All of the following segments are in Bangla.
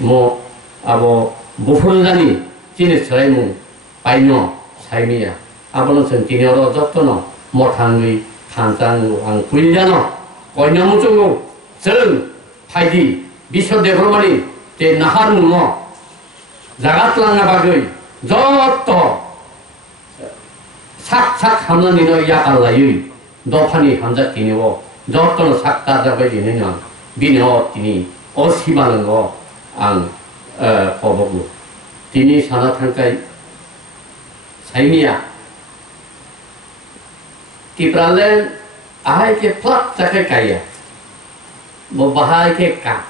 mo abo bufurjani chini sraimu paino saimia abono sentini oro jottono mo thangui thangchang ang puiljano koinamu chungu seng phaidi bisho development te nahar mumo jagat langna bagui jotto 삭삭 하느니는 야갈라유 너판이 함자 티니고 저또는 삭다 잡아지느냐 미녀 티니 어시바는 거안 보보고 티니 사나탄까이 사이미야 티브랄렌 아이게 플락 자케까이야 뭐 바하이게 까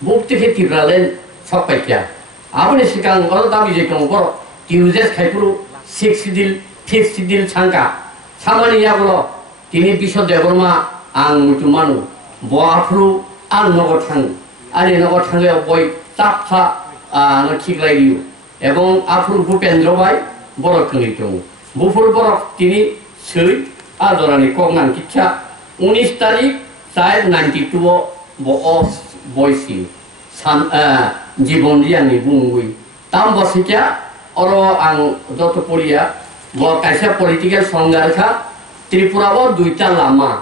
목티게 티브랄렌 석백이야 아버지 시간 어느 답이 이제 경고 디우제스 카이프로 6딜 Fifth Sangka, samani yagulo, tini bisa deborma ang cumanu, buah flu ang nogotang, ani nogotang ya boy tapsa nakik lagi, ebong afru bupendro bay borok kengitung, bufur borok tini sui adorani kongan kitcha, 19 tarik saya 92 bo boysi, jibon dia ni bungui, tambah saja orang ang joto Korea bo kaisa political সংঘারখা ত্রিপুরাও দুইটা লামা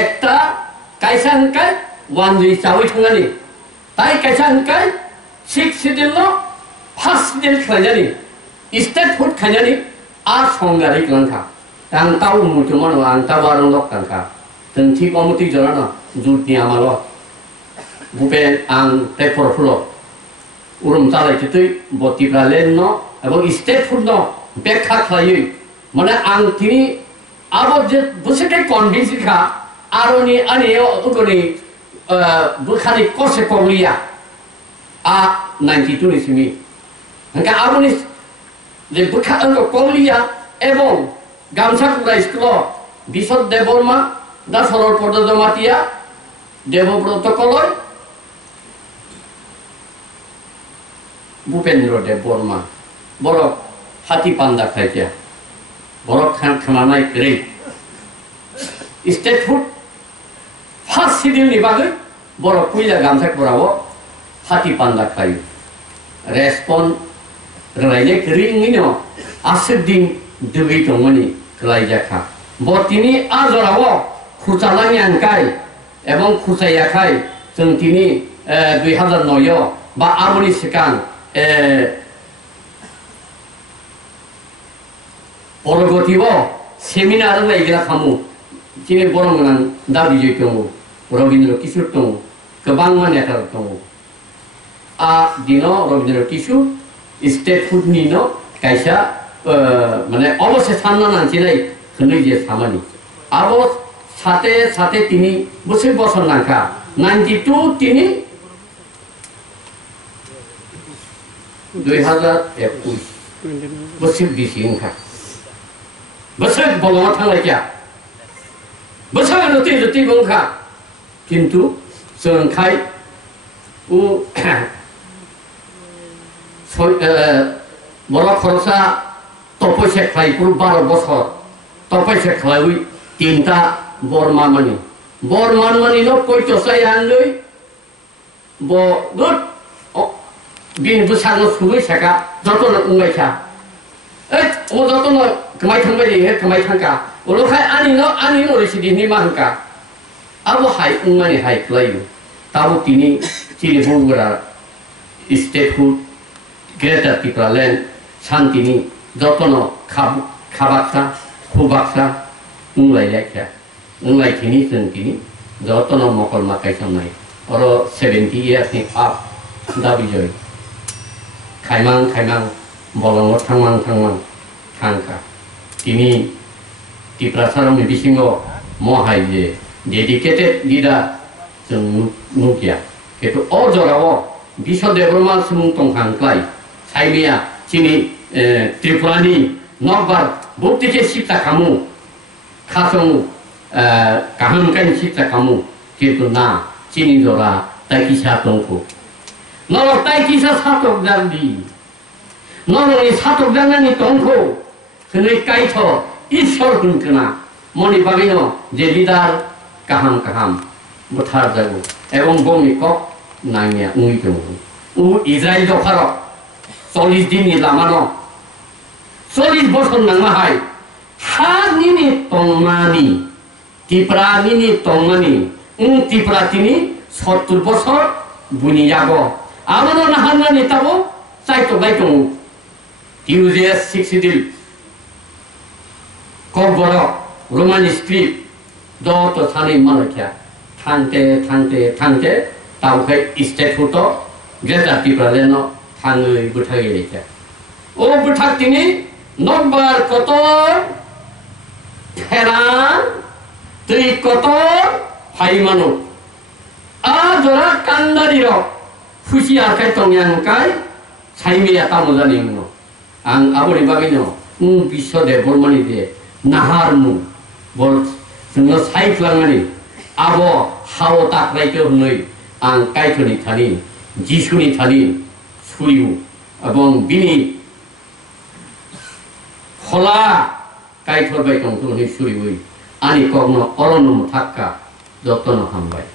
একটা কাইসা হনকাই ওয়ান দুই চাউই থাঙ্গানি তাই কাইসা হনকাই 6 সিডিল নো 5 সিডিল খাইজানি স্টেট ফুড খাইজানি আর সংঘারি ক্লানখা আং তাও মুতুমান আং তাবারং লক কানখা তংথি কমিটি জরানা জুটনি আমালো বুপে আং তেপরফুলো উরুম চালাই তুই বতিপ্রালেন ন এবং স্টেট ফুড ন ব্যাখ্যা খাইয়ে মানে আং তিনি আবার যে বসেকে কনভিন্স খা আরনি আনি ওগনি বুখারি কোসে কলিয়া আ 92 নিসমি হাঙ্কা আবনি যে বুখা কলিয়া এবং গামছাকুড়া স্কুল বিশদ দেববর্মা দা সরল পদজমাতিয়া দেবব্রত কলয় ভূপেন্দ্র দেববর্মা বড় হাতি পান্ডা খাইছে বড় খানানাই করে স্টেট ফুড ফার্স্ট সিডিল নিবাগে বড় কুইলা গামছা করাবো হাতি পান্ডা খাই রেসপন রাইলে রিংনিনো আসদিন দুবি তমনি রাইজাখা বতিনি আজরাবো খুচালানি আনকাই এবং খুচাইয়া খাই जों তিনি 2009 বা আমনি সিকাং পরবর্তীব সেমিনার লাইগা খামু যিনি বরংনাং দাবি জয়তং রবীন্দ্র কিশোর তং गोबां मानेटार दङ आ दिनो रबीन्द्र किशोर स्टेट फुड निनो कायसा माने अवश्य सानना नांसिनाय खनै जे सामानि आबो साथे साथे तिनि बोसोर बोसोर नांखा 92 तिनि 2021 बोसोर बिसिंखा बोसोर बलमा थांलायखा बोसोर लति लति बंखा किन्तु जोंखाय उ बर' खरसा तपस्या खालायखौ 12 बोसोर तपस्या खालायui तीनटा बरमामानि बरमामानिनो पयतसायानलै ब गुड बिन बुसानो सुबै साका जतन उंगायसा ए ओ जतन कमाय थांबाय हे कमाय थांका उलखाय आनिनो रेसिडिनि मानका आबो हाय उंगानि हाय खालायो ताबो तिनि चिलिफुरा स्टेट फुड ग्रेटर टिप्रालेन शान्तिनि जतन खाबाक्सा खुबाक्सा उंलायलायखा उंलायथिनि जों तिनि जतन मकल माखाय सामनाय अर 70 इयार्सनि आप दाबि जय खायमां बलंग थांमां थांखा तिनि टिप्रासारनि बिसिङाव महाय जे डेडिकेटेड लिडार जों नुकिया किन्तु अजराव बिश्व देब्रमा सुमुं तंखांख्लाय साइमिया चिनि त्रिपुरानि नगबार बुक्तिके सिप्ता खामु खासं काहामकान सिप्ता खामु किन्तु ना चिनि जरा ताइकिसा तंखु नर ताइकिसा सातक जारदि नरनि सातक जानानि तंखु खनै काइथ ईश्वर हुनकना मनि बागिनो जे लिडार काहाम बुथार जागो एवं बमिक नांगिया उंगी दङ उ इजराइल दखार 40 दिननि लामानो 40 বছর नांमाहाय हानिनि तंमानि टिप्रानिनि तंमानि टिप्रातिनि 70 বছর बुनियागो आमानो नाहानानि ताबो चाइतो बाइतो टिउजेस 60 कबर रोमान स्क्रिप्ट दो सानै मालखिया थांते थांते थांते तावखाय स्टेट फोटो ग्रेटार टिप्रालेनो थाङै बुथागै लेखा ओ बुथाकतिनि नम्बर कतर फेरा दै कतर फाइमानो आ जरा कान्दारिरो खुसि आखाय तंयांखाय साइमिया तामोजानिनो आं आबोनि बागैनो बिश्वदेव बर्मानि दे नाहारमु बल जोङो साइख्लांनानै आबो हाव ताकरायखो होनै आं कायथनि थानि जिसुनि थानि सुरिउ एबं बिनि खला कायथर बायदं होनै सुरिउ आनि कग्न अरनम थाक्का जतन हामबाय।